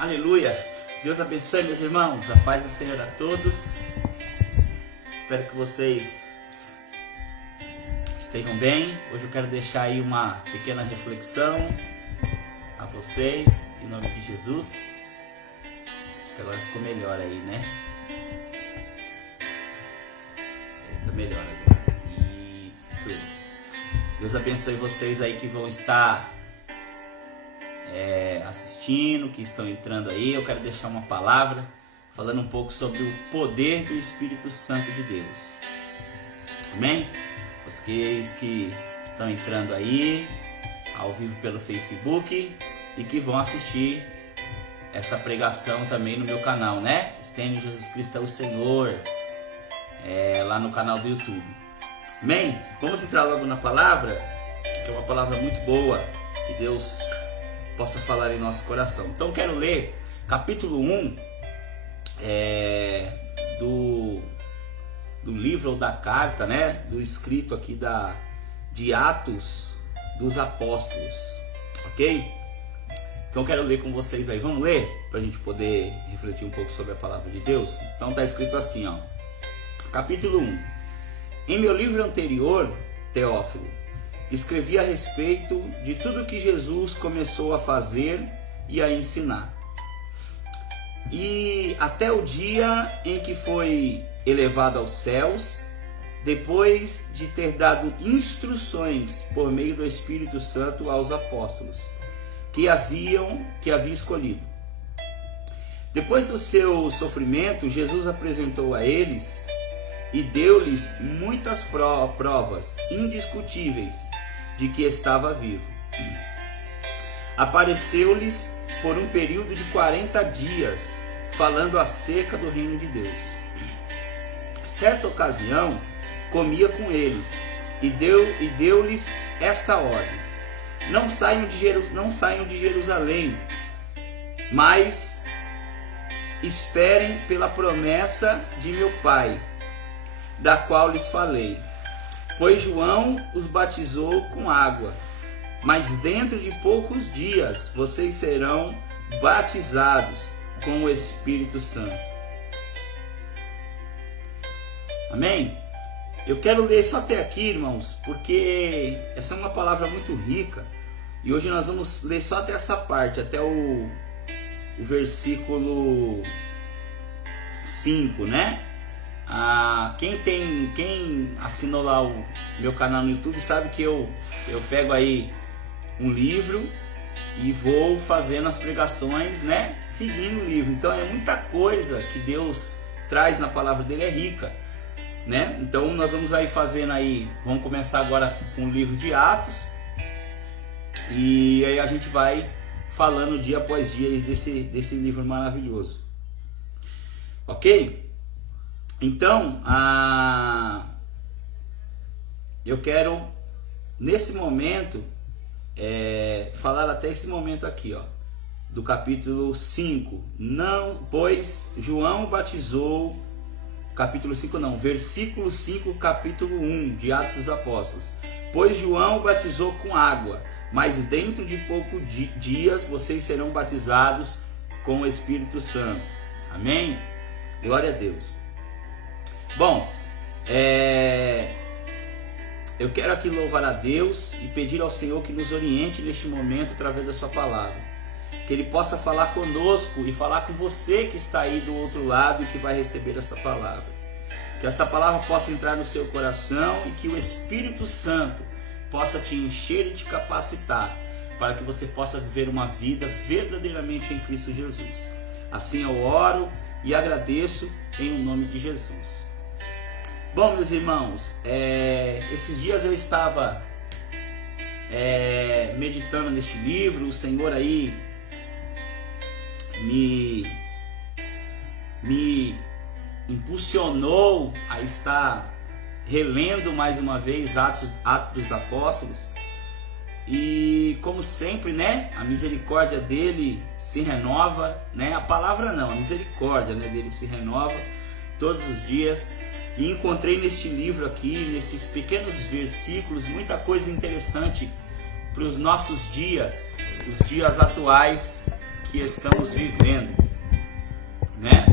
Aleluia! Deus abençoe, meus irmãos, a paz do Senhor a todos. Espero que vocês estejam bem. Hoje eu quero deixar aí uma pequena reflexão a vocês, em nome de Jesus. Acho que agora ficou melhor aí, né? Tá melhor agora. Isso! Deus abençoe vocês aí que vão estar assistindo, que estão entrando aí. Eu quero deixar uma palavra falando um pouco sobre o poder do Espírito Santo de Deus. Amém? Vocês que estão entrando aí ao vivo pelo Facebook e que vão assistir esta pregação também no meu canal, né? Estênio Jesus Cristo é o Senhor, lá no canal do YouTube. Amém? Vamos entrar logo na palavra, que é uma palavra muito boa, que Deus possa falar em nosso coração. Então quero ler capítulo 1 do livro ou da carta, né? Do escrito aqui de Atos dos Apóstolos, ok? Então quero ler com vocês aí. Vamos ler? Para a gente poder refletir um pouco sobre a palavra de Deus. Então está escrito assim, ó. Capítulo 1. Em meu livro anterior, Teófilo, escrevi a respeito de tudo que Jesus começou a fazer e a ensinar, e até o dia em que foi elevado aos céus, depois de ter dado instruções por meio do Espírito Santo aos apóstolos que havia escolhido. Depois do seu sofrimento, Jesus apresentou a eles e deu-lhes muitas provas indiscutíveis de que estava vivo. Apareceu-lhes por um período de 40 dias, falando acerca do reino de Deus. Certa ocasião, comia com eles e deu-lhes esta ordem: não saiam de Jerusalém, mas esperem pela promessa de meu Pai, da qual lhes falei. Pois João os batizou com água, mas dentro de poucos dias vocês serão batizados com o Espírito Santo. Amém? Eu quero ler só até aqui, irmãos, porque essa é uma palavra muito rica, e hoje nós vamos ler só até essa parte, até o versículo 5, né? Quem assinou lá o meu canal no YouTube sabe que eu pego aí um livro e vou fazendo as pregações, né, seguindo o livro. Então é muita coisa que Deus traz na palavra dele, é rica, né? Então nós vamos aí fazendo aí, vamos começar agora com o livro de Atos, e aí a gente vai falando dia após dia desse livro maravilhoso, ok? Então, eu quero, nesse momento, falar até esse momento aqui, ó, do capítulo 5. Não, pois João batizou, capítulo 5 não, versículo 5, capítulo 1 de Atos dos Apóstolos. Pois João batizou com água, mas dentro de poucos dias vocês serão batizados com o Espírito Santo. Amém? Glória a Deus. Bom, eu quero aqui louvar a Deus e pedir ao Senhor que nos oriente neste momento através da sua palavra. Que Ele possa falar conosco e falar com você que está aí do outro lado e que vai receber esta palavra. Que esta palavra possa entrar no seu coração e que o Espírito Santo possa te encher e te capacitar para que você possa viver uma vida verdadeiramente em Cristo Jesus. Assim eu oro e agradeço em nome de Jesus. Bom, meus irmãos, esses dias eu estava meditando neste livro. O Senhor aí me impulsionou a estar relendo mais uma vez Atos dos Apóstolos, e como sempre, né, a misericórdia dele se renova, né, a palavra não, a misericórdia, né, dele se renova todos os dias. E encontrei neste livro aqui, nesses pequenos versículos, muita coisa interessante para os nossos dias, os dias atuais que estamos vivendo, né?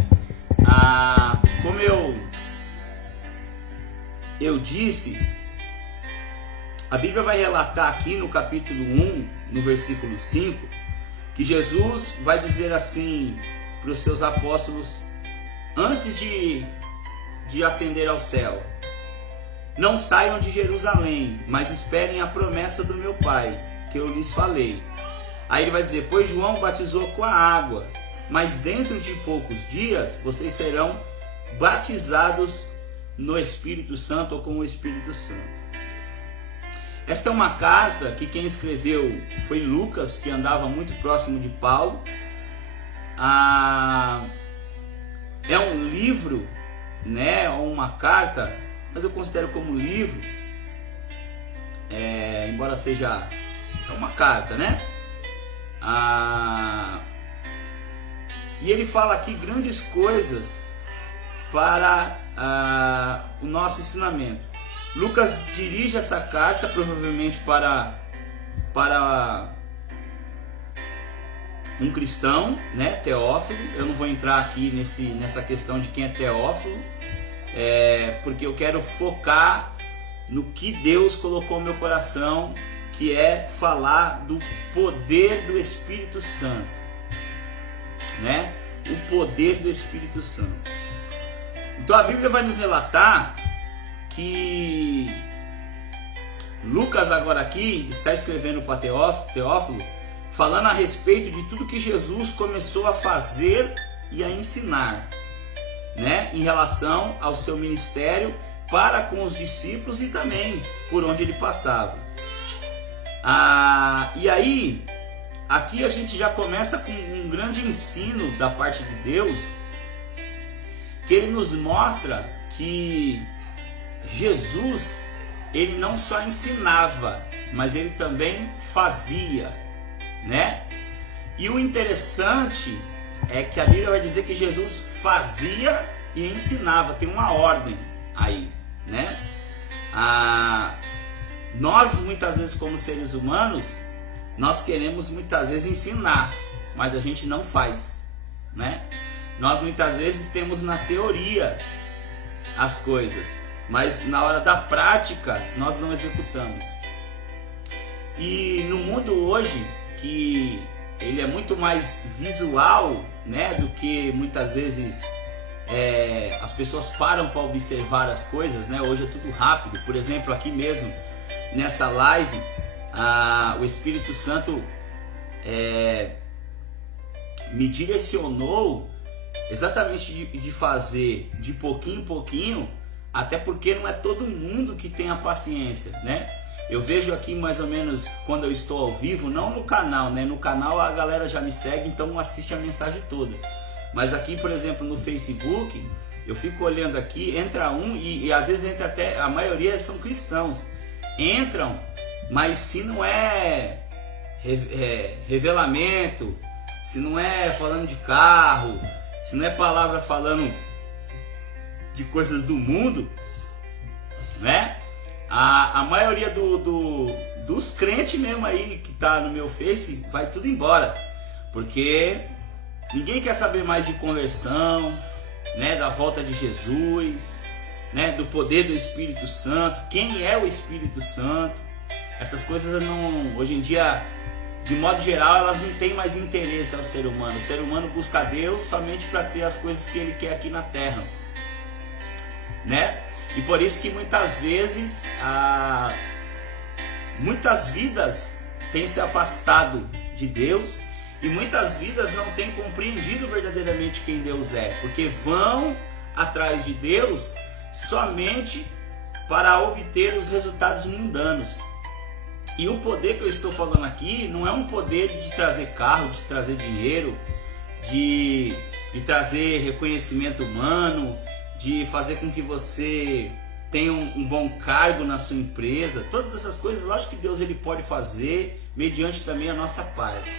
Como eu disse, a Bíblia vai relatar aqui no capítulo 1, no versículo 5, que Jesus vai dizer assim para os seus apóstolos antes de ascender ao céu: não saiam de Jerusalém, mas esperem a promessa do meu Pai, que eu lhes falei. Aí ele vai dizer: pois João batizou com a água, mas dentro de poucos dias vocês serão batizados no Espírito Santo ou com o Espírito Santo. Esta é uma carta que quem escreveu foi Lucas, que andava muito próximo de Paulo. É um livro, né, ou uma carta, mas eu considero como livro, embora seja uma carta, né? E ele fala aqui grandes coisas para o nosso ensinamento. Lucas dirige essa carta provavelmente para um cristão, né, Teófilo. Eu não vou entrar aqui nessa questão de quem é Teófilo, porque eu quero focar no que Deus colocou no meu coração, que é falar do poder do Espírito Santo, né? O poder do Espírito Santo. Então a Bíblia vai nos relatar que Lucas agora aqui está escrevendo para Teófilo, falando a respeito de tudo que Jesus começou a fazer e a ensinar, né, em relação ao seu ministério para com os discípulos e também por onde ele passava. E aí, aqui a gente já começa com um grande ensino da parte de Deus, que ele nos mostra que Jesus, ele não só ensinava, mas ele também fazia, né? E o interessante é que a Bíblia vai dizer que Jesus fazia e ensinava, tem uma ordem aí, né? Nós muitas vezes, como seres humanos, nós queremos muitas vezes ensinar, mas a gente não faz, né? Nós muitas vezes temos na teoria as coisas, mas na hora da prática nós não executamos. E no mundo hoje, que ele é muito mais visual, né, do que muitas vezes as pessoas param para observar as coisas, né? Hoje é tudo rápido. Por exemplo, aqui mesmo nessa live, o Espírito Santo me direcionou exatamente de fazer de pouquinho em pouquinho, até porque não é todo mundo que tem a paciência, né? Eu vejo aqui mais ou menos quando eu estou ao vivo, não no canal, né? No canal a galera já me segue, então assiste a mensagem toda. Mas aqui, por exemplo, no Facebook, eu fico olhando aqui, entra um e às vezes entra até, a maioria são cristãos. Entram, mas se não é revelamento, se não é falando de carro, se não é palavra falando de coisas do mundo, né? A maioria dos crentes mesmo aí que tá no meu Face vai tudo embora, porque ninguém quer saber mais de conversão, né? Da volta de Jesus, né? Do poder do Espírito Santo, quem é o Espírito Santo. Essas coisas não, hoje em dia, de modo geral, elas não têm mais interesse ao ser humano. O ser humano busca Deus somente para ter as coisas que ele quer aqui na terra, né? E por isso que muitas vezes muitas vidas têm se afastado de Deus e muitas vidas não têm compreendido verdadeiramente quem Deus é, porque vão atrás de Deus somente para obter os resultados mundanos. E o poder que eu estou falando aqui não é um poder de trazer carro, de trazer dinheiro, de trazer reconhecimento humano, de fazer com que você tenha um bom cargo na sua empresa. Todas essas coisas, lógico que Deus ele pode fazer mediante também a nossa parte.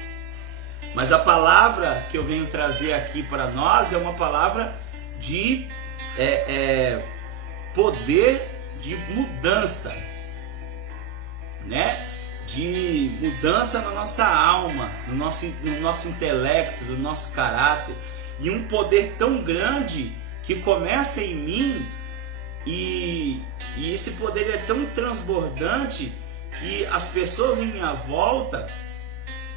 Mas a palavra que eu venho trazer aqui para nós é uma palavra de poder de mudança, né? de mudança na nossa alma, no nosso intelecto, no nosso caráter, e um poder tão grande que começa em mim, e esse poder é tão transbordante que as pessoas em minha volta,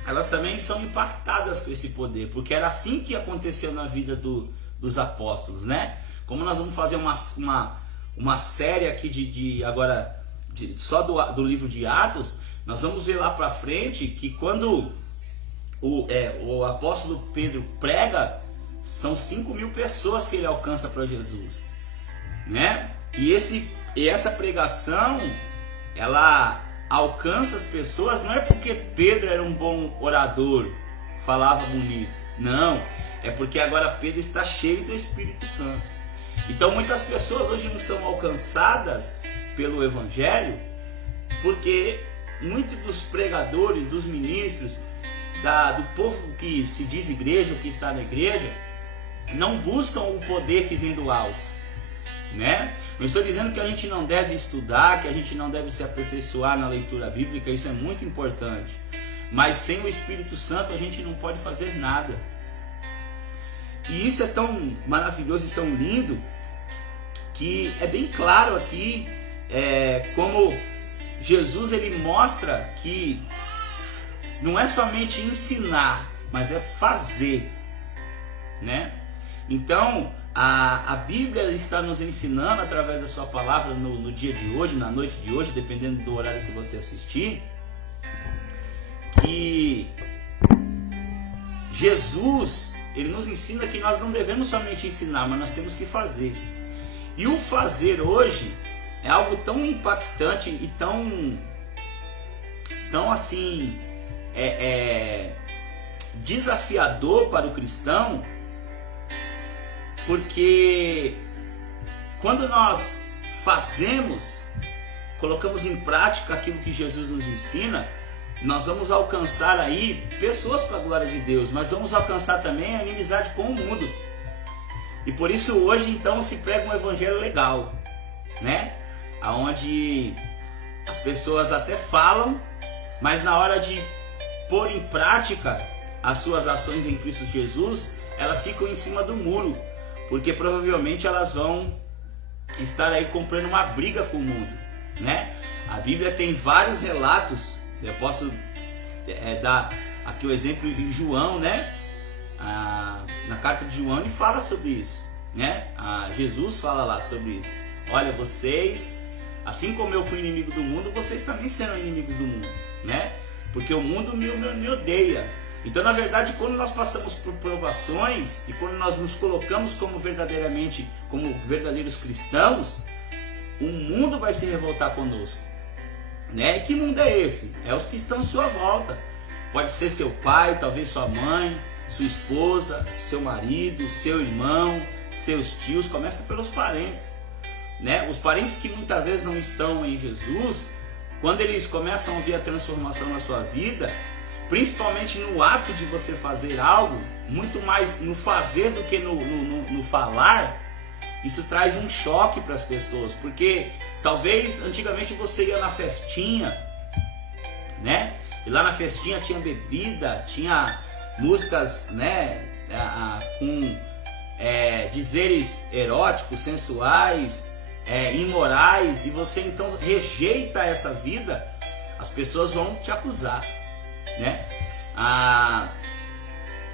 elas também são impactadas com esse poder, porque era assim que aconteceu na vida dos apóstolos, né? Como nós vamos fazer uma série aqui só do livro de Atos, nós vamos ver lá para frente que quando o apóstolo Pedro prega, são 5.000 pessoas que ele alcança para Jesus, né? E essa pregação, ela alcança as pessoas não é porque Pedro era um bom orador, falava bonito, não, é porque agora Pedro está cheio do Espírito Santo. Então muitas pessoas hoje não são alcançadas pelo Evangelho porque muitos dos pregadores, dos ministros, do povo que se diz igreja ou que está na igreja, não buscam o poder que vem do alto, né? Não estou dizendo que a gente não deve estudar, que a gente não deve se aperfeiçoar na leitura bíblica, isso é muito importante, mas sem o Espírito Santo a gente não pode fazer nada. E isso é tão maravilhoso e tão lindo que é bem claro aqui como Jesus ele mostra que não é somente ensinar, mas é fazer, né? Então a Bíblia está nos ensinando através da sua palavra no dia de hoje, na noite de hoje, dependendo do horário que você assistir, que Jesus ele nos ensina que nós não devemos somente ensinar, mas nós temos que fazer. E o fazer hoje é algo tão impactante e tão assim desafiador para o cristão, porque quando nós fazemos, colocamos em prática aquilo que Jesus nos ensina, nós vamos alcançar aí pessoas para a glória de Deus, mas vamos alcançar também a inimizade com o mundo. E por isso hoje então se prega um evangelho legal, né? Onde as pessoas até falam, mas na hora de pôr em prática as suas ações em Cristo Jesus, elas ficam em cima do muro, porque provavelmente elas vão estar aí comprando uma briga com o mundo, né? A Bíblia tem vários relatos. Eu posso dar aqui o exemplo de João, né? Na carta de João ele fala sobre isso, né? Jesus fala lá sobre isso. Olha, vocês, assim como eu fui inimigo do mundo, vocês também serão inimigos do mundo, né? Porque o mundo me odeia. Então, na verdade, quando nós passamos por provações e quando nós nos colocamos como verdadeiros cristãos, o mundo vai se revoltar conosco, né? E que mundo é esse? É os que estão à sua volta. Pode ser seu pai, talvez sua mãe, sua esposa, seu marido, seu irmão, seus tios. Começa pelos parentes, né? Os parentes que muitas vezes não estão em Jesus, quando eles começam a ver a transformação na sua vida, principalmente no ato de você fazer algo, muito mais no fazer do que no falar, isso traz um choque para as pessoas, porque talvez antigamente você ia na festinha, né? E lá na festinha tinha bebida, tinha músicas, né? Com dizeres eróticos, sensuais, imorais, e você então rejeita essa vida, as pessoas vão te acusar, né?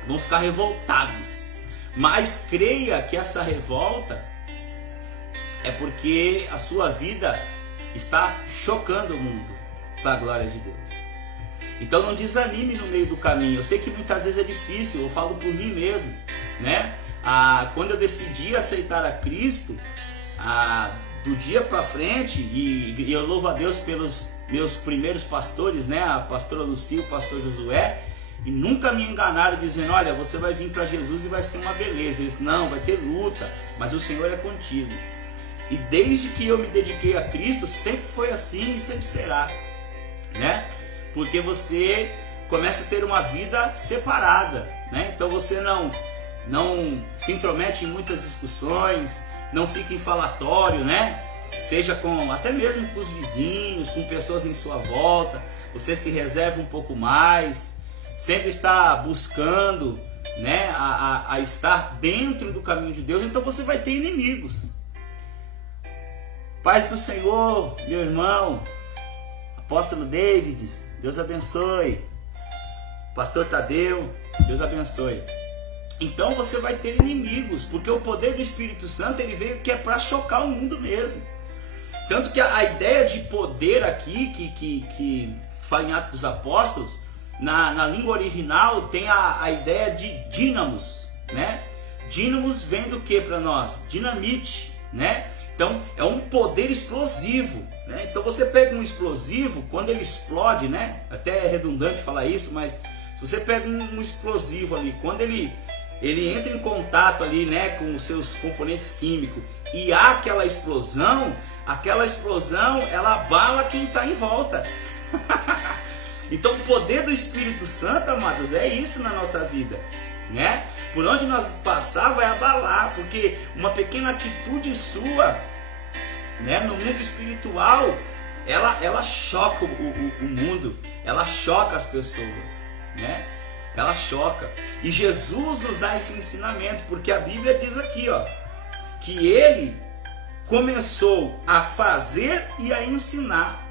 Vão ficar revoltados. Mas creia que essa revolta é porque a sua vida está chocando o mundo para a glória de Deus. Então não desanime no meio do caminho. Eu sei que muitas vezes é difícil, eu falo por mim mesmo, né? Quando eu decidi aceitar a Cristo, do dia para frente, e eu louvo a Deus pelos meus primeiros pastores, né? A pastora Lucia, o pastor Josué, e nunca me enganaram dizendo: olha, você vai vir para Jesus e vai ser uma beleza. Eles: não, vai ter luta, mas o Senhor é contigo. E desde que eu me dediquei a Cristo, sempre foi assim e sempre será, né? Porque você começa a ter uma vida separada, né? Então você não se intromete em muitas discussões, não fica em falatório, né? seja com até mesmo com os vizinhos, com pessoas em sua volta, você se reserva um pouco mais, sempre está buscando, né, a estar dentro do caminho de Deus, então você vai ter inimigos. Paz do Senhor, meu irmão, apóstolo Davids, Deus abençoe. Pastor Tadeu, Deus abençoe. Então você vai ter inimigos, porque o poder do Espírito Santo ele veio que é para chocar o mundo mesmo. Tanto que a ideia de poder aqui, que fala em Atos dos Apóstolos, na língua original tem a ideia de dínamos, né? Dínamos vem do que para nós? Dinamite, né? Então é um poder explosivo, né? Então você pega um explosivo, quando ele explode, né? Até é redundante falar isso, mas se você pega um explosivo ali, quando ele entra em contato ali, né, com os seus componentes químicos e há aquela explosão ela abala quem está em volta. Então o poder do Espírito Santo, amados, é isso na nossa vida, né? Por onde nós passar vai abalar, porque uma pequena atitude sua, né, no mundo espiritual, ela choca o mundo, ela choca as pessoas, né? Ela choca. E Jesus nos dá esse ensinamento, porque a Bíblia diz aqui, ó, que ele começou a fazer e a ensinar.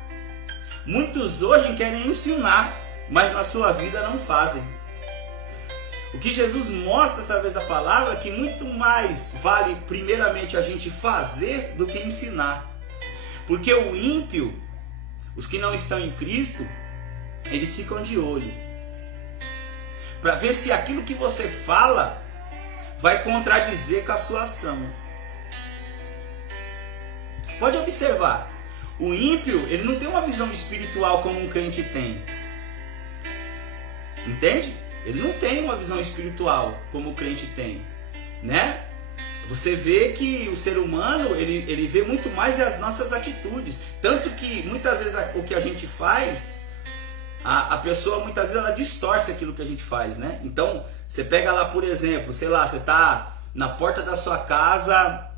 Muitos hoje querem ensinar, mas na sua vida não fazem. O que Jesus mostra através da palavra é que muito mais vale primeiramente a gente fazer do que ensinar. Porque o ímpio, os que não estão em Cristo, eles ficam de olho para ver se aquilo que você fala vai contradizer com a sua ação. Pode observar, o ímpio ele não tem uma visão espiritual como um crente tem. Entende? Ele não tem uma visão espiritual como o crente tem, né? Você vê que o ser humano ele vê muito mais as nossas atitudes, tanto que muitas vezes o que a gente faz, a pessoa muitas vezes ela distorce aquilo que a gente faz, né? Então você pega lá, por exemplo, sei lá, você está na porta da sua casa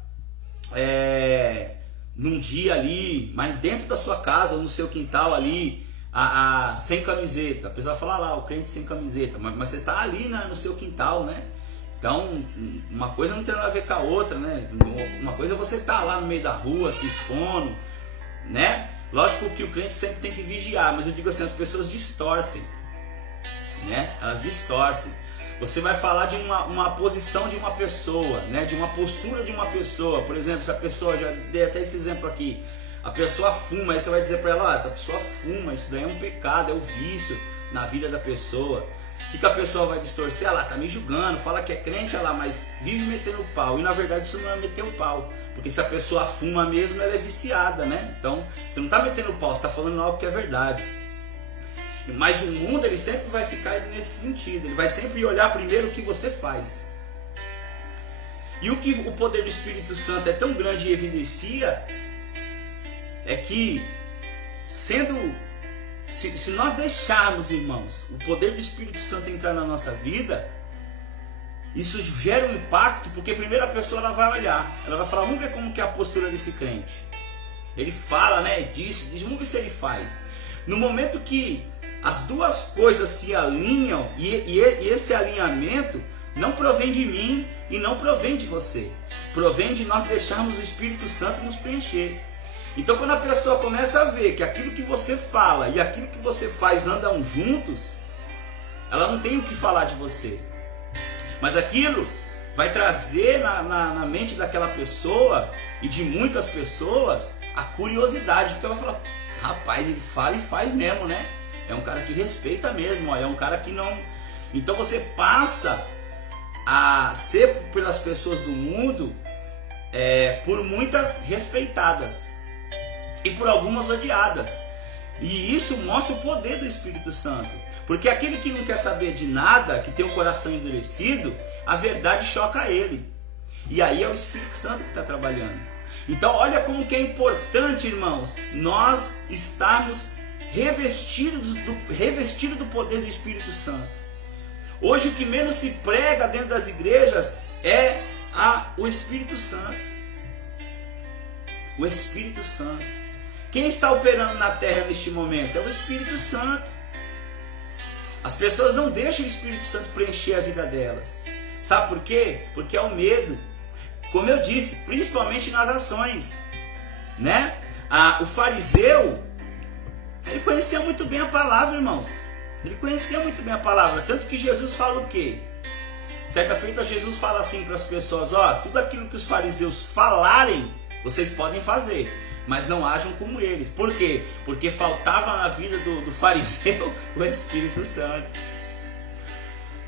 num dia ali, mas dentro da sua casa ou no seu quintal ali, sem camiseta. A pessoa fala lá, o crente sem camiseta, mas você está ali no seu quintal, né? Então uma coisa não tem nada a ver com a outra, né? Uma coisa é você estar lá no meio da rua se expondo, né? Lógico que o crente sempre tem que vigiar, mas eu digo assim, as pessoas distorcem, né? Elas distorcem. Você vai falar de uma posição de uma pessoa, né? De uma postura de uma pessoa. Por exemplo, se a pessoa, já dei até esse exemplo aqui, a pessoa fuma, aí você vai dizer para ela, essa pessoa fuma, isso daí é um pecado, é um vício na vida da pessoa. O que a pessoa vai distorcer? Ela tá me julgando, fala que é crente, ela, mas vive metendo pau. E na verdade isso não é meter o pau, porque se a pessoa fuma mesmo, ela é viciada, né? Então você não tá metendo pau, você tá falando algo que é verdade. Mas o mundo ele sempre vai ficar nesse sentido, ele vai sempre olhar primeiro o que você faz. E o que o poder do Espírito Santo é tão grande e evidencia é que se nós deixarmos, irmãos, o poder do Espírito Santo entrar na nossa vida, isso gera um impacto, porque primeiro a pessoa ela vai olhar, ela vai falar, vamos ver como que é a postura desse crente. Ele fala, né, diz, vamos ver se ele faz. No momento que as duas coisas se alinham, e esse alinhamento não provém de mim e não provém de você, provém de nós deixarmos o Espírito Santo nos preencher. Então quando a pessoa começa a ver que aquilo que você fala e aquilo que você faz andam juntos, ela não tem o que falar de você, mas aquilo vai trazer na mente daquela pessoa e de muitas pessoas a curiosidade, porque ela vai falar, rapaz, ele fala e faz mesmo, né? É um cara que respeita mesmo, ó, é um cara que não... Então você passa a ser pelas pessoas do mundo por muitas respeitadas e por algumas odiadas. E isso mostra o poder do Espírito Santo, porque aquele que não quer saber de nada, que tem o coração endurecido, a verdade choca ele, e aí é o Espírito Santo que está trabalhando. Então olha como que é importante, irmãos, nós estarmos revestidos do poder do Espírito Santo. Hoje o que menos se prega dentro das igrejas é o Espírito Santo. O Espírito Santo. Quem está operando na terra neste momento? É o Espírito Santo. As pessoas não deixam o Espírito Santo preencher a vida delas. Sabe por quê? Porque é o medo. Como eu disse, principalmente nas ações, né? O fariseu, ele conhecia muito bem a palavra, irmãos. Ele conhecia muito bem a palavra. Tanto que Jesus fala o quê? Certa feita Jesus fala assim para as pessoas: ó, tudo aquilo que os fariseus falarem, vocês podem fazer, mas não ajam como eles. Por quê? Porque faltava na vida do fariseu o Espírito Santo.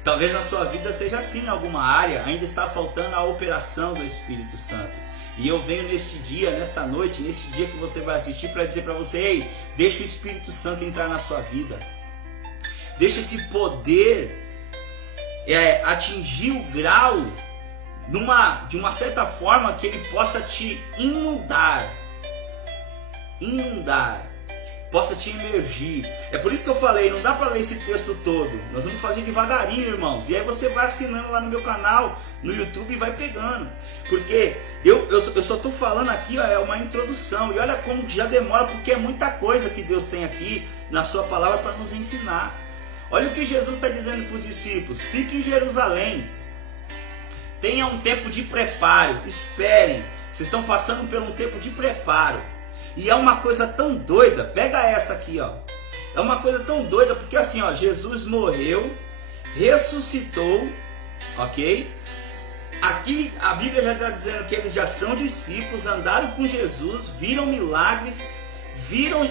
Talvez na sua vida seja assim, em alguma área, ainda está faltando a operação do Espírito Santo. E eu venho neste dia, nesta noite, neste dia que você vai assistir, para dizer para você: ei, deixa o Espírito Santo entrar na sua vida. Deixa esse poder atingir o grau de uma certa forma que ele possa te inundar, possa te emergir. É por isso que eu falei, não dá para ler esse texto todo, nós vamos fazer devagarinho, irmãos, e aí você vai assinando lá no meu canal, no YouTube, e vai pegando, porque eu só estou falando aqui, ó, é uma introdução, e olha como já demora, porque é muita coisa que Deus tem aqui na sua palavra para nos ensinar. Olha o que Jesus está dizendo para os discípulos: fiquem em Jerusalém, tenha um tempo de preparo, esperem, vocês estão passando por um tempo de preparo. E é uma coisa tão doida, pega essa aqui, ó. É uma coisa tão doida, porque assim, ó, Jesus morreu, ressuscitou, ok? Aqui a Bíblia já está dizendo que eles já são discípulos, andaram com Jesus, viram milagres,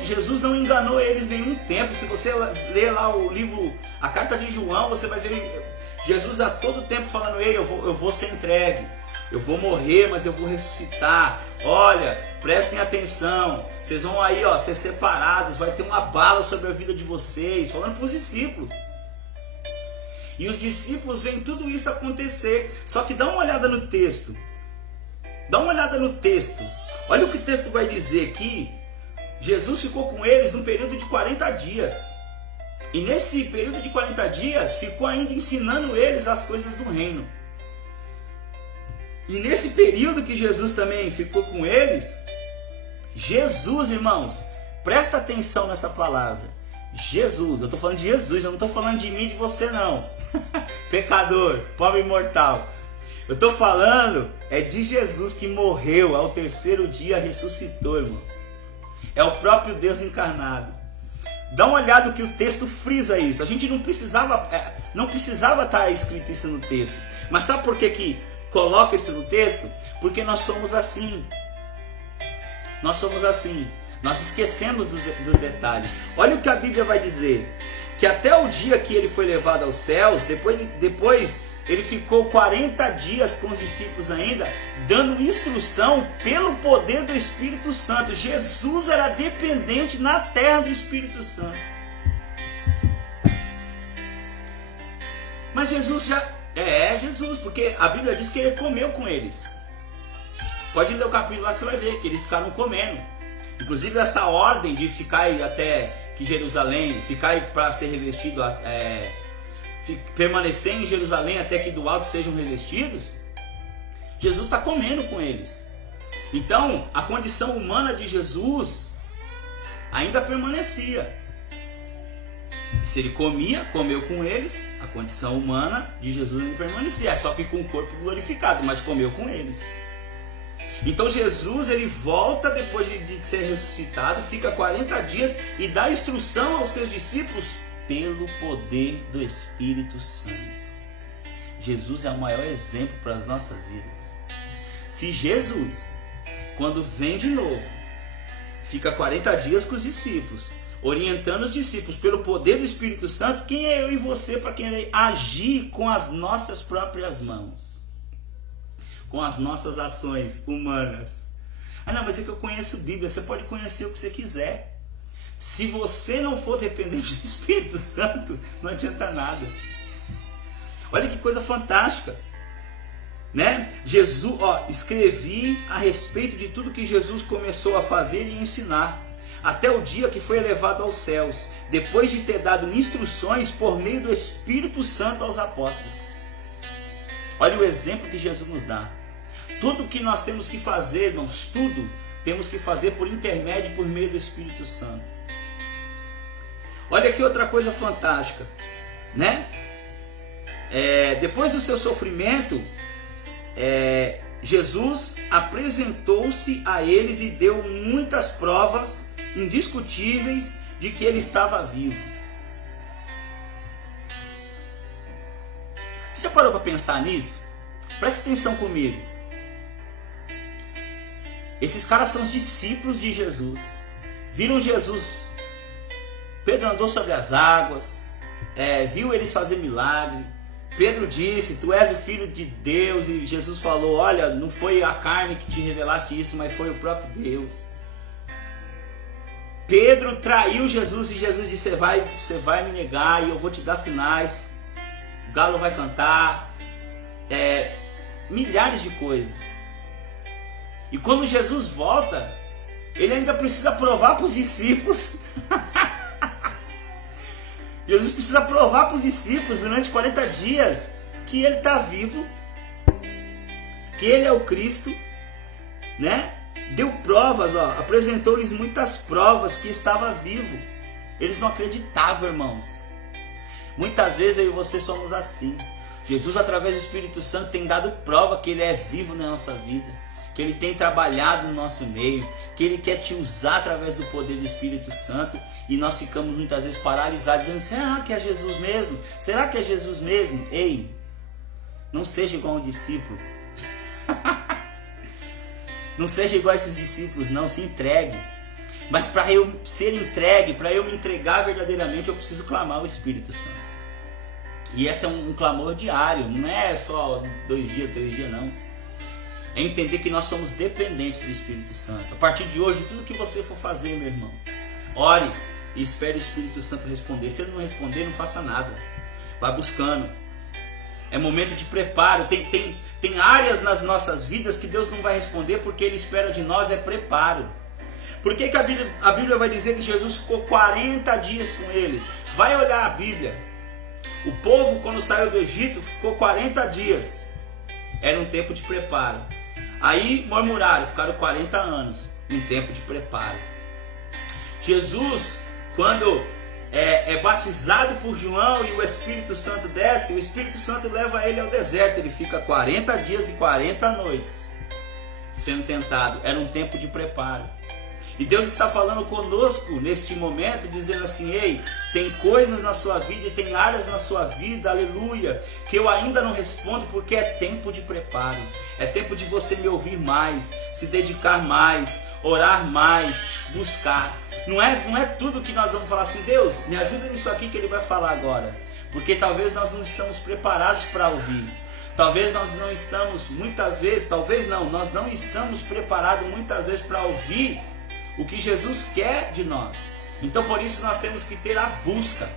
Jesus não enganou eles nenhum tempo. Se você ler lá o livro, a carta de João, você vai ver Jesus a todo tempo falando: ei, eu vou ser entregue, eu vou morrer, mas eu vou ressuscitar. Olha, prestem atenção, vocês vão aí, ó, ser separados, vai ter uma bala sobre a vida de vocês, falando para os discípulos. E os discípulos veem tudo isso acontecer. Só que dá uma olhada no texto. Olha o que o texto vai dizer aqui. Jesus ficou com eles num período de 40 dias. E nesse período de 40 dias, ficou ainda ensinando eles as coisas do reino. E nesse período que Jesus também ficou com eles, Jesus, irmãos, presta atenção nessa palavra. Jesus, eu estou falando de Jesus, eu não estou falando de mim e de você não. Pecador, pobre mortal. Eu estou falando de Jesus, que morreu, ao terceiro dia ressuscitou, irmãos. É o próprio Deus encarnado. Dá uma olhada que o texto frisa isso. A gente não precisava estar escrito isso no texto. Mas sabe por que coloca isso no texto? Porque nós somos assim. Nós esquecemos dos detalhes. Olha o que a Bíblia vai dizer. Que até o dia que ele foi levado aos céus, depois ele ficou 40 dias com os discípulos ainda, dando instrução pelo poder do Espírito Santo. Jesus era dependente na terra do Espírito Santo. Mas Jesus Jesus, porque a Bíblia diz que ele comeu com eles. Pode ler o capítulo lá que você vai ver que eles ficaram comendo. Inclusive essa ordem de ficar aí até que Jerusalém, ficar aí para ser revestido, permanecer em Jerusalém até que do alto sejam revestidos, Jesus está comendo com eles. Então a condição humana de Jesus ainda permanecia. Se ele comeu com eles, a condição humana de Jesus ainda permanecia, só que com o corpo glorificado, mas comeu com eles. Então Jesus, ele volta depois de ser ressuscitado, fica 40 dias e dá instrução aos seus discípulos pelo poder do Espírito Santo. Jesus é o maior exemplo para as nossas vidas. Se Jesus, quando vem de novo, fica 40 dias com os discípulos, orientando os discípulos pelo poder do Espírito Santo, quem é eu e você para quem agir com as nossas próprias mãos? Com as nossas ações humanas. Ah não, mas é que eu conheço Bíblia. Você pode conhecer o que você quiser. Se você não for dependente do Espírito Santo, não adianta nada. Olha que coisa fantástica, né? Jesus, escrevi a respeito de tudo que Jesus começou a fazer e ensinar, até o dia que foi elevado aos céus, depois de ter dado instruções por meio do Espírito Santo aos apóstolos. Olha o exemplo que Jesus nos dá. Tudo que nós temos que fazer, irmãos, tudo, temos que fazer por intermédio, por meio do Espírito Santo. Olha aqui outra coisa fantástica, né? Depois do seu sofrimento, Jesus apresentou-se a eles e deu muitas provas indiscutíveis de que ele estava vivo. Você já parou para pensar nisso? Presta atenção comigo. Esses caras são os discípulos de Jesus. Viram Jesus. Pedro andou sobre as águas, viu eles fazer milagre. Pedro disse: tu és o Filho de Deus. E Jesus falou: olha, não foi a carne que te revelaste isso, mas foi o próprio Deus. Pedro traiu Jesus e Jesus disse: você vai me negar e eu vou te dar sinais. O galo vai cantar. Milhares de coisas. E quando Jesus volta, ele ainda precisa provar para os discípulos. Jesus precisa provar para os discípulos durante 40 dias que ele está vivo, que ele é o Cristo, né? Deu provas, apresentou-lhes muitas provas que estava vivo. Eles não acreditavam, irmãos. Muitas vezes eu e você somos assim. Jesus, através do Espírito Santo, tem dado prova que ele é vivo na nossa vida, que ele tem trabalhado no nosso meio, que ele quer te usar através do poder do Espírito Santo, e nós ficamos muitas vezes paralisados, dizendo: será que é Jesus mesmo? Será que é Jesus mesmo? Ei, não seja igual um discípulo. Não seja igual a esses discípulos, não, se entregue. Mas para eu ser entregue, para eu me entregar verdadeiramente, eu preciso clamar o Espírito Santo. E esse é um clamor diário, não é só 2 dias, 3 dias, não. É entender que nós somos dependentes do Espírito Santo. A partir de hoje, tudo que você for fazer, meu irmão, ore e espere o Espírito Santo responder. Se ele não responder, não faça nada. Vá buscando. É momento de preparo. Tem áreas nas nossas vidas que Deus não vai responder porque Ele espera de nós preparo. Por que a Bíblia vai dizer que Jesus ficou 40 dias com eles? Vai olhar a Bíblia. O povo, quando saiu do Egito, ficou 40 dias. Era um tempo de preparo. Aí murmuraram, ficaram 40 anos. Um tempo de preparo. Jesus, quando é batizado por João e o Espírito Santo desce, o Espírito Santo leva ele ao deserto. Ele fica 40 dias e 40 noites sendo tentado. Era um tempo de preparo. E Deus está falando conosco neste momento, dizendo assim: ei, tem coisas na sua vida e tem áreas na sua vida, aleluia, que eu ainda não respondo porque é tempo de preparo. É tempo de você me ouvir mais, se dedicar mais, orar mais, buscar. Não é tudo que nós vamos falar assim: Deus, me ajuda nisso aqui que Ele vai falar agora. Porque talvez nós não estamos preparados para ouvir. Talvez nós não estamos, muitas vezes, nós não estamos preparados muitas vezes para ouvir o que Jesus quer de nós. Então por isso nós temos que ter a busca.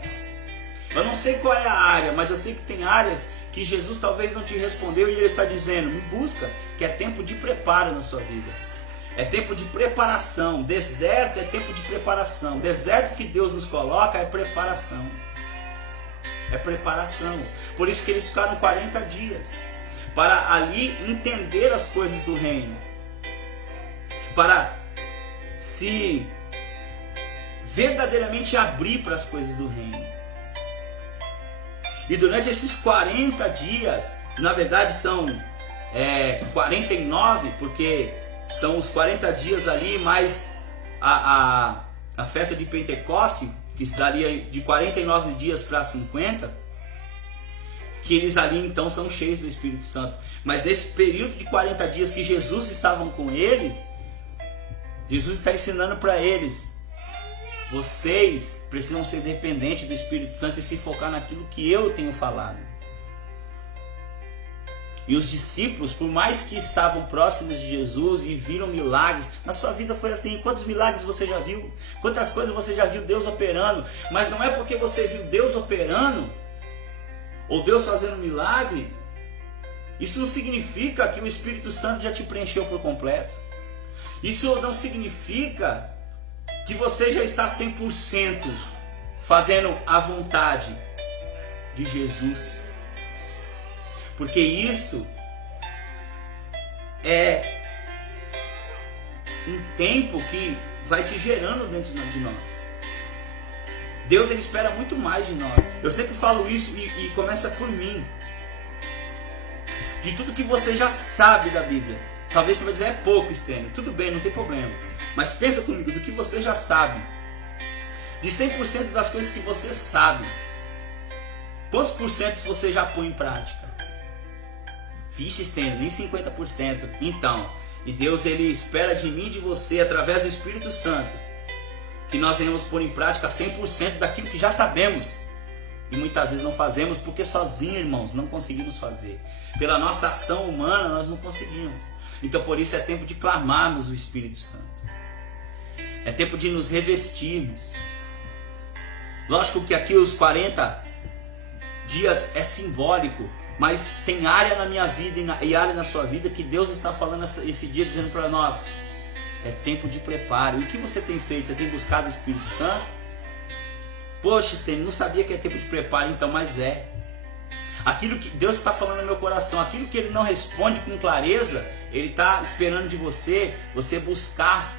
Eu não sei qual é a área, mas eu sei que tem áreas que Jesus talvez não te respondeu e Ele está dizendo: me busca, que é tempo de preparo na sua vida. É tempo de preparação. Deserto é tempo de preparação. Deserto que Deus nos coloca é preparação. É preparação. Por isso que eles ficaram 40 dias. Para ali entender as coisas do reino. Para se verdadeiramente abrir para as coisas do reino. E durante esses 40 dias, na verdade são 49, porque são os 40 dias ali, mais a festa de Pentecoste, que daria de 49 dias para 50, que eles ali então são cheios do Espírito Santo. Mas nesse período de 40 dias que Jesus estava com eles, Jesus está ensinando para eles: vocês precisam ser dependentes do Espírito Santo e se focar naquilo que eu tenho falado. E os discípulos, por mais que estavam próximos de Jesus e viram milagres, na sua vida foi assim. Quantos milagres você já viu? Quantas coisas você já viu Deus operando? Mas não é porque você viu Deus operando, ou Deus fazendo milagre, isso não significa que o Espírito Santo já te preencheu por completo. Isso não significa que você já está 100% fazendo a vontade de Jesus. Porque isso é um tempo que vai se gerando dentro de nós. Deus, ele espera muito mais de nós. Eu sempre falo isso e começa por mim. De tudo que você já sabe da Bíblia. Talvez você vai dizer, é pouco, Stênio. Tudo bem, não tem problema. Mas pensa comigo, do que você já sabe. De 100% das coisas que você sabe. Quantos por cento você já põe em prática? Vixe, Stênio, nem 50%. Então, e Deus, ele espera de mim e de você, através do Espírito Santo, que nós venhamos pôr em prática 100% daquilo que já sabemos. E muitas vezes não fazemos porque sozinhos, irmãos, não conseguimos fazer. Pela nossa ação humana, nós não conseguimos. Então por isso é tempo de clamarmos o Espírito Santo. É tempo de nos revestirmos. Lógico que aqui os 40 dias é simbólico, mas tem área na minha vida e área na sua vida que Deus está falando esse dia, dizendo para nós, é tempo de preparo. E o que você tem feito? Você tem buscado o Espírito Santo? Poxa, Stênio, não sabia que é tempo de preparo, então, mas é. Aquilo que Deus está falando no meu coração, aquilo que Ele não responde com clareza, Ele está esperando de você, você buscar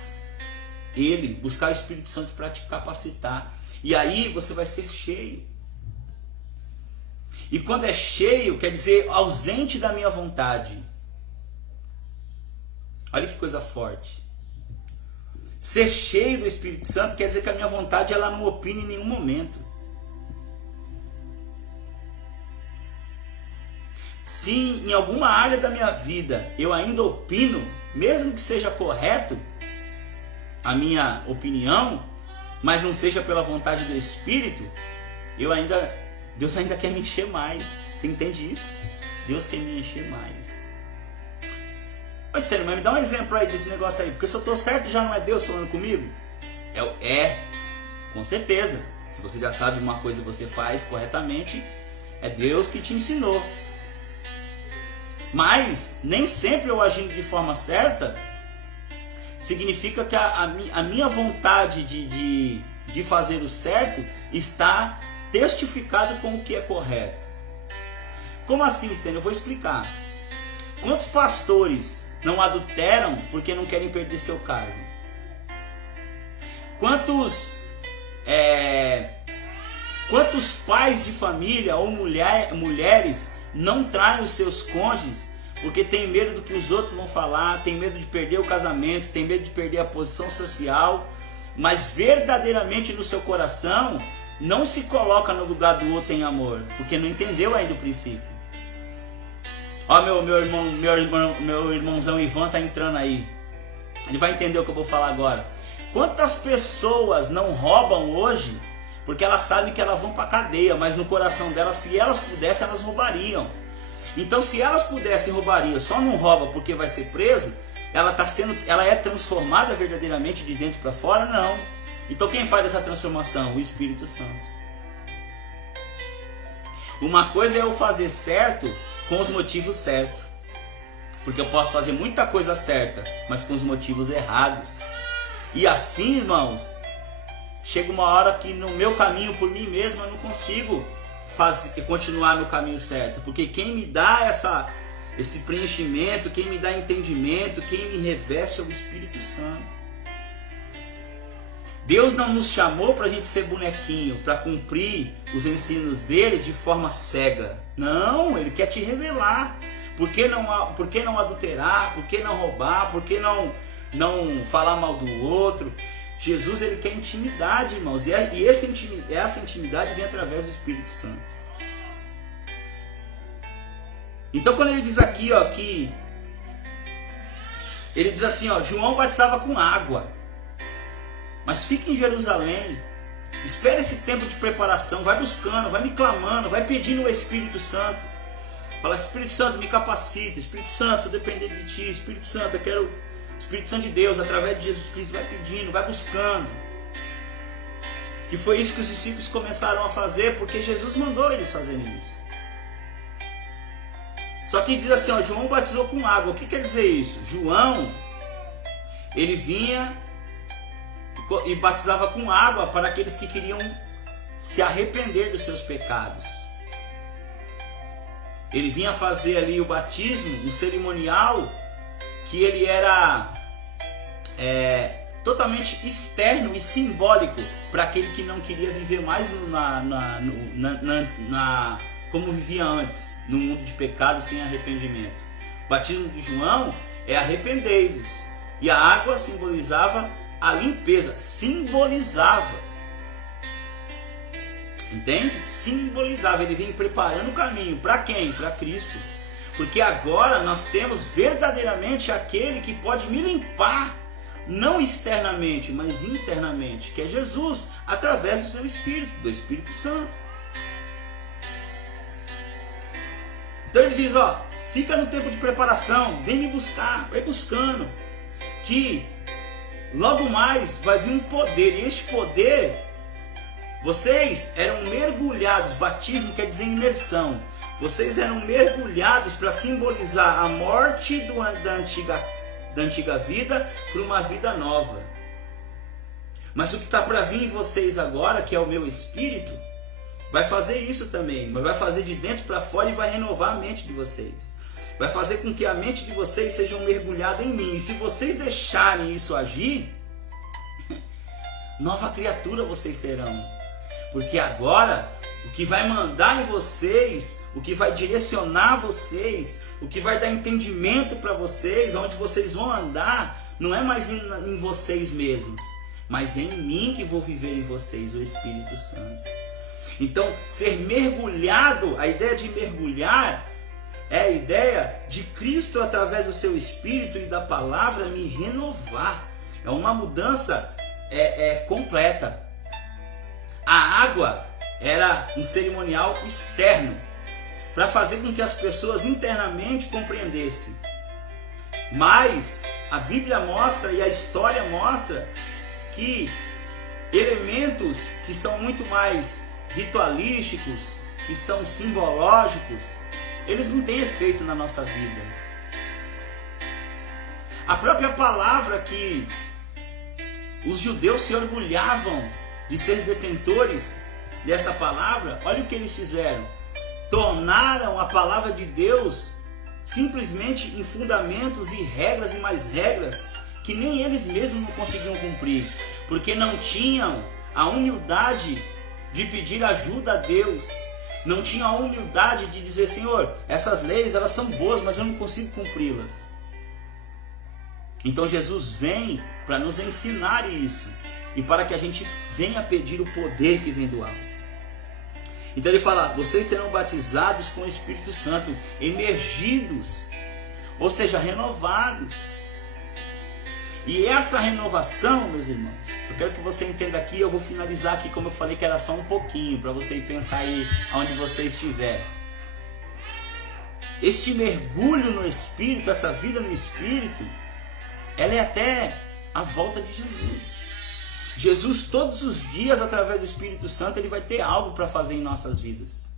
Ele, buscar o Espírito Santo para te capacitar. E aí você vai ser cheio. E quando é cheio, quer dizer ausente da minha vontade. Olha que coisa forte. Ser cheio do Espírito Santo quer dizer que a minha vontade ela não opina em nenhum momento. Se em alguma área da minha vida eu ainda opino, mesmo que seja correto a minha opinião, mas não seja pela vontade do Espírito, Deus ainda quer me encher mais. Você entende isso? Deus quer me encher mais. Mas me dá um exemplo aí desse negócio aí, porque se eu estou certo já não é Deus falando comigo? Com certeza. Se você já sabe uma coisa e você faz corretamente, é Deus que te ensinou. Mas nem sempre eu agindo de forma certa significa que a minha vontade de fazer o certo está testificado com o que é correto. Como assim, Stênio? Eu vou explicar. Quantos pastores não adulteram porque não querem perder seu cargo? Quantos pais de família ou mulheres não traem os seus cônjuges porque tem medo do que os outros vão falar, tem medo de perder o casamento, tem medo de perder a posição social, mas verdadeiramente no seu coração não se coloca no lugar do outro em amor, porque não entendeu ainda o princípio. Ó, meu irmãozão Ivan tá entrando aí. Ele vai entender o que eu vou falar agora. Quantas pessoas não roubam hoje porque elas sabem que elas vão para a cadeia, mas no coração delas, se elas pudessem, elas roubariam. Então, se elas pudessem, roubariam. Só não rouba porque vai ser preso. Ela é transformada verdadeiramente de dentro para fora? Não. Então, quem faz essa transformação? O Espírito Santo. Uma coisa é eu fazer certo com os motivos certos, porque eu posso fazer muita coisa certa, mas com os motivos errados. E assim, irmãos, chega uma hora que no meu caminho por mim mesmo eu não consigo continuar no caminho certo, porque quem me dá esse preenchimento, quem me dá entendimento, quem me reveste é o Espírito Santo. Deus não nos chamou para a gente ser bonequinho, para cumprir os ensinos dele de forma cega. Não, ele quer te revelar. Por que não adulterar? Por que não roubar? Por que não falar mal do outro? Jesus, ele quer intimidade, irmãos. E essa intimidade vem através do Espírito Santo. Então, quando ele diz aqui, ó, que ele diz assim, ó, João batizava com água, mas fica em Jerusalém, espera esse tempo de preparação, vai buscando, vai me clamando, vai pedindo o Espírito Santo. Fala, Espírito Santo, me capacita, Espírito Santo, estou dependendo de Ti, Espírito Santo, eu quero o Espírito Santo de Deus, através de Jesus Cristo, vai pedindo, vai buscando. Que foi isso que os discípulos começaram a fazer, porque Jesus mandou eles fazerem isso. Só que diz assim, ó, João batizou com água. O que quer dizer isso? João, ele vinha e batizava com água para aqueles que queriam se arrepender dos seus pecados. Ele vinha fazer ali o batismo, um cerimonial, que ele era totalmente externo e simbólico para aquele que não queria viver mais como vivia antes, no mundo de pecado sem arrependimento. O batismo de João é arrependei-vos, e a água simbolizava a limpeza, simbolizava, entende? Simbolizava, ele vem preparando o caminho, para quem? Para Cristo, porque agora nós temos verdadeiramente aquele que pode me limpar, não externamente, mas internamente, que é Jesus, através do seu Espírito, do Espírito Santo. Então ele diz, fica no tempo de preparação, vem me buscar, vai buscando, que logo mais vai vir um poder, e este poder, vocês eram mergulhados, batismo quer dizer imersão, vocês eram mergulhados para simbolizar a morte da antiga vida por uma vida nova. Mas o que está para vir em vocês agora, que é o meu Espírito, vai fazer isso também, mas vai fazer de dentro para fora e vai renovar a mente de vocês. Vai fazer com que a mente de vocês seja mergulhada em mim. E se vocês deixarem isso agir, nova criatura vocês serão. Porque agora, o que vai mandar em vocês, o que vai direcionar vocês, o que vai dar entendimento para vocês, onde vocês vão andar, não é mais em vocês mesmos, mas em mim que vou viver em vocês, o Espírito Santo. Então, ser mergulhado, a ideia de mergulhar, é a ideia de Cristo através do seu Espírito e da palavra me renovar. É uma mudança completa. A água era um cerimonial externo, para fazer com que as pessoas internamente compreendessem. Mas a Bíblia mostra e a história mostra que elementos que são muito mais ritualísticos, que são simbológicos, eles não têm efeito na nossa vida. A própria palavra que os judeus se orgulhavam de ser detentores desta palavra, olha o que eles fizeram. Tornaram a palavra de Deus simplesmente em fundamentos e regras e mais regras que nem eles mesmos não conseguiam cumprir, porque não tinham a humildade de pedir ajuda a Deus, não tinham a humildade de dizer, Senhor, essas leis elas são boas, mas eu não consigo cumpri-las. Então Jesus vem para nos ensinar isso e para que a gente venha pedir o poder que vem do alto. Então ele fala, vocês serão batizados com o Espírito Santo, emergidos, ou seja, renovados. E essa renovação, meus irmãos, eu quero que você entenda aqui, eu vou finalizar aqui, como eu falei que era só um pouquinho, para você pensar aí onde você estiver. Este mergulho no Espírito, essa vida no Espírito, ela é até a volta de Jesus. Jesus todos os dias, através do Espírito Santo, ele vai ter algo para fazer em nossas vidas.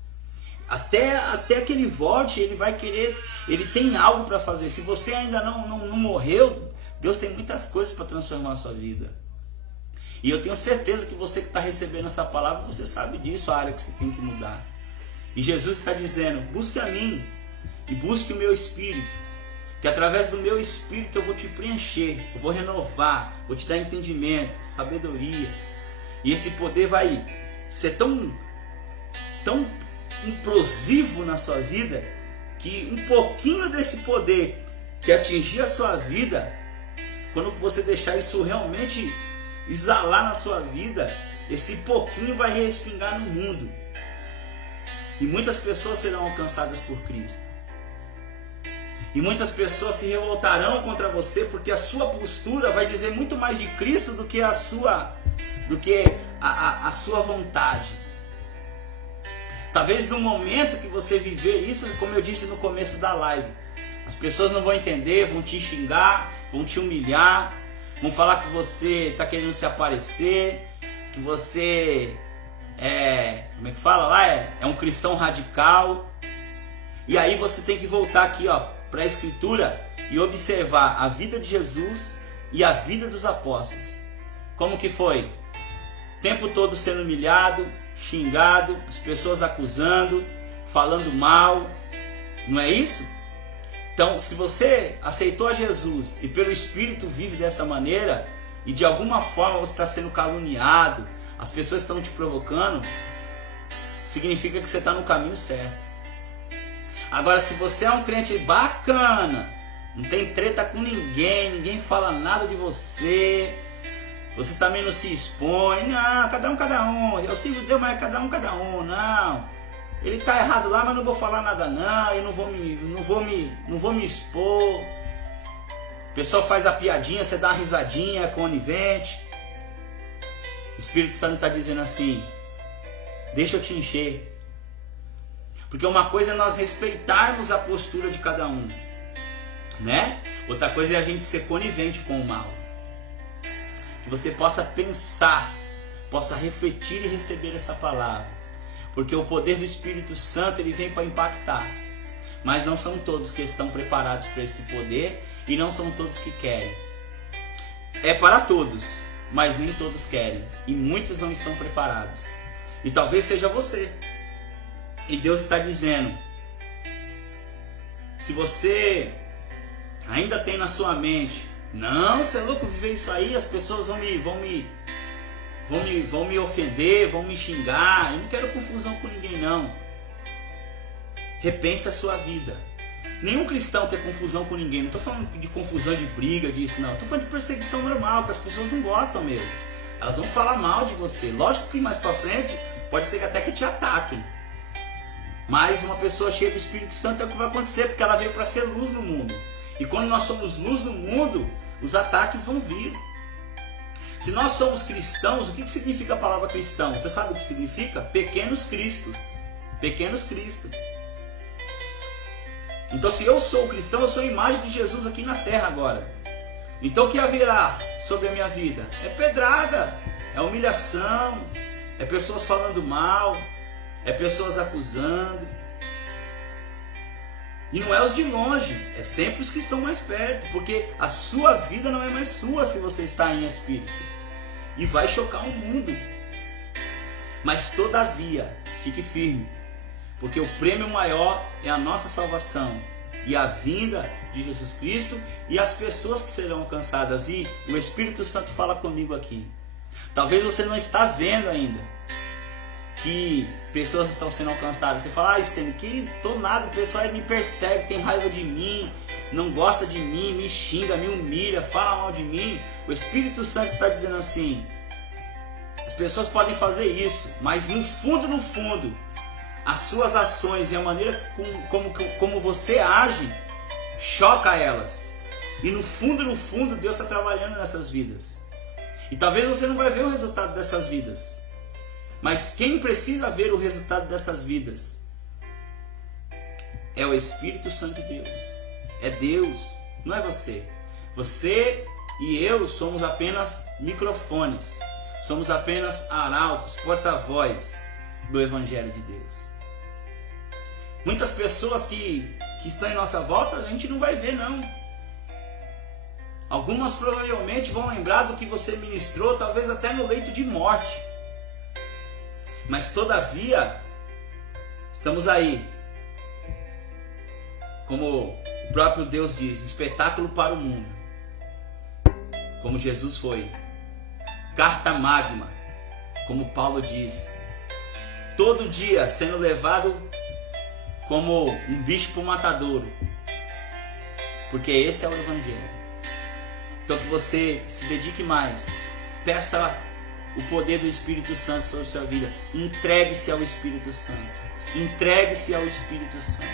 Até que ele volte, ele vai querer, ele tem algo para fazer. Se você ainda não morreu, Deus tem muitas coisas para transformar a sua vida. E eu tenho certeza que você que está recebendo essa palavra, você sabe disso, a área que você tem que mudar. E Jesus está dizendo, busque a mim e busque o meu Espírito. Que através do meu Espírito eu vou te preencher, eu vou renovar, vou te dar entendimento, sabedoria. E esse poder vai ser tão implosivo na sua vida, que um pouquinho desse poder que atingir a sua vida, quando você deixar isso realmente exalar na sua vida, esse pouquinho vai respingar no mundo. E muitas pessoas serão alcançadas por Cristo. E muitas pessoas se revoltarão contra você, porque a sua postura vai dizer muito mais de Cristo do que a sua vontade. Talvez no momento que você viver isso, como eu disse no começo da live, as pessoas não vão entender, vão te xingar, vão te humilhar, vão falar que você está querendo se aparecer, que você como é que fala lá? É um cristão radical. E aí você tem que voltar aqui, para a Escritura e observar a vida de Jesus e a vida dos apóstolos. Como que foi? O tempo todo sendo humilhado, xingado, as pessoas acusando, falando mal, não é isso? Então, se você aceitou a Jesus e pelo Espírito vive dessa maneira, e de alguma forma você está sendo caluniado, as pessoas estão te provocando, significa que você está no caminho certo. Agora, se você é um crente bacana, não tem treta com ninguém, ninguém fala nada de você, você também não se expõe, não, cada um, eu sirvo Deus, mas cada um, não, ele está errado lá, mas não vou falar nada não, eu não vou me expor. O pessoal faz a piadinha, você dá uma risadinha, é conivente. O Espírito Santo está dizendo assim, deixa eu te encher. Porque uma coisa é nós respeitarmos a postura de cada um, né? Outra coisa é a gente ser conivente com o mal. Que você possa pensar, possa refletir e receber essa palavra. Porque o poder do Espírito Santo, ele vem para impactar. Mas não são todos que estão preparados para esse poder e não são todos que querem. É para todos, mas nem todos querem. E muitos não estão preparados. E talvez seja você. E Deus está dizendo, se você ainda tem na sua mente, não, você é louco viver isso aí, as pessoas vão me ofender, vão me xingar, eu não quero confusão com ninguém não. Repense a sua vida. Nenhum cristão quer confusão com ninguém, não estou falando de confusão, de briga, disso não, estou falando de perseguição normal, que as pessoas não gostam mesmo. Elas vão falar mal de você, lógico que mais para frente pode ser que até que te ataquem. Mas uma pessoa cheia do Espírito Santo é o que vai acontecer, porque ela veio para ser luz no mundo. E quando nós somos luz no mundo, os ataques vão vir. Se nós somos cristãos, o que significa a palavra cristão? Você sabe o que significa? Pequenos cristos. Pequenos cristos. Então, se eu sou cristão, eu sou a imagem de Jesus aqui na terra agora. Então, o que haverá sobre a minha vida? É pedrada, é humilhação, é pessoas falando mal, é pessoas acusando. E não é os de longe, é sempre os que estão mais perto, porque a sua vida não é mais sua se você está em espírito. E vai chocar o mundo. Mas todavia, fique firme, porque o prêmio maior é a nossa salvação e a vinda de Jesus Cristo e as pessoas que serão alcançadas. E o Espírito Santo fala comigo aqui. Talvez você não está vendo ainda que pessoas estão sendo alcançadas. Você fala, Stênio, que tô nada, o pessoal me persegue, tem raiva de mim, não gosta de mim, me xinga, me humilha, fala mal de mim. O Espírito Santo está dizendo assim, as pessoas podem fazer isso, mas no fundo, as suas ações e a maneira como você age, choca elas. E no fundo, Deus está trabalhando nessas vidas. E talvez você não vai ver o resultado dessas vidas. Mas quem precisa ver o resultado dessas vidas é o Espírito Santo de Deus. É Deus, não é você. Você e eu somos apenas microfones. Somos apenas arautos, porta-voz do Evangelho de Deus. Muitas pessoas que estão em nossa volta, a gente não vai ver não. Algumas provavelmente vão lembrar do que você ministrou, talvez até no leito de morte. Mas todavia, estamos aí, como o próprio Deus diz, espetáculo para o mundo, como Jesus foi, carta magma, como Paulo diz, todo dia sendo levado como um bicho para o matadouro, porque esse é o Evangelho. Então que você se dedique mais, peça o poder do Espírito Santo sobre a sua vida. Entregue-se ao Espírito Santo. Entregue-se ao Espírito Santo.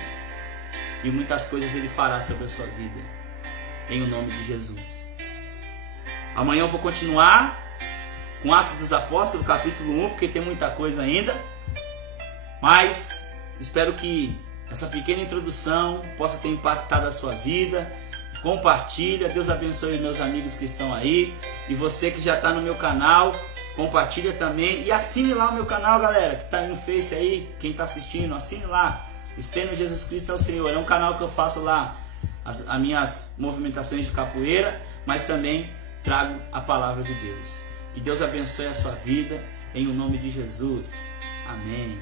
E muitas coisas Ele fará sobre a sua vida. Em o nome de Jesus. Amanhã eu vou continuar com Atos dos Apóstolos, capítulo 1, porque tem muita coisa ainda. Mas espero que essa pequena introdução possa ter impactado a sua vida. Compartilha. Deus abençoe meus amigos que estão aí. E você que já está no meu canal, compartilha também e assine lá o meu canal, galera, que está aí no Face aí, quem está assistindo, assine lá, Stênio Jesus Cristo é o Senhor. É um canal que eu faço lá as minhas movimentações de capoeira, mas também trago a palavra de Deus. Que Deus abençoe a sua vida, em o nome de Jesus, amém.